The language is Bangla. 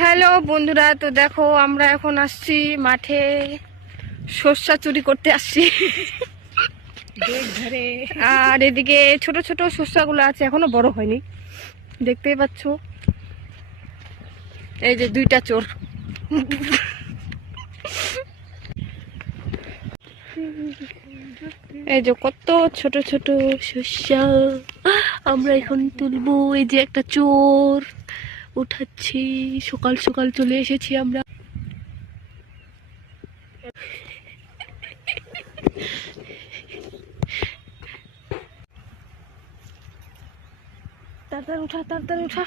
হ্যালো বন্ধুরা, তো দেখো আমরা এখন আসছি মাঠে সর্ষা চুরি করতে আসছি। আর এদিকে ছোট ছোট সর্ষাগুলো আছে, এখনো বড় হয়নি, দেখতেই পাচ্ছ। এই যে দুইটা চোর। এই যে কত ছোট ছোট সর্ষা আমরা এখন তুলবো। এই যে একটা চোর উঠাচ্ছি, সকাল সকাল চলে এসেছি আমরা। তাড়াতাড়ি উঠা, তাড়াতাড়ি উঠা।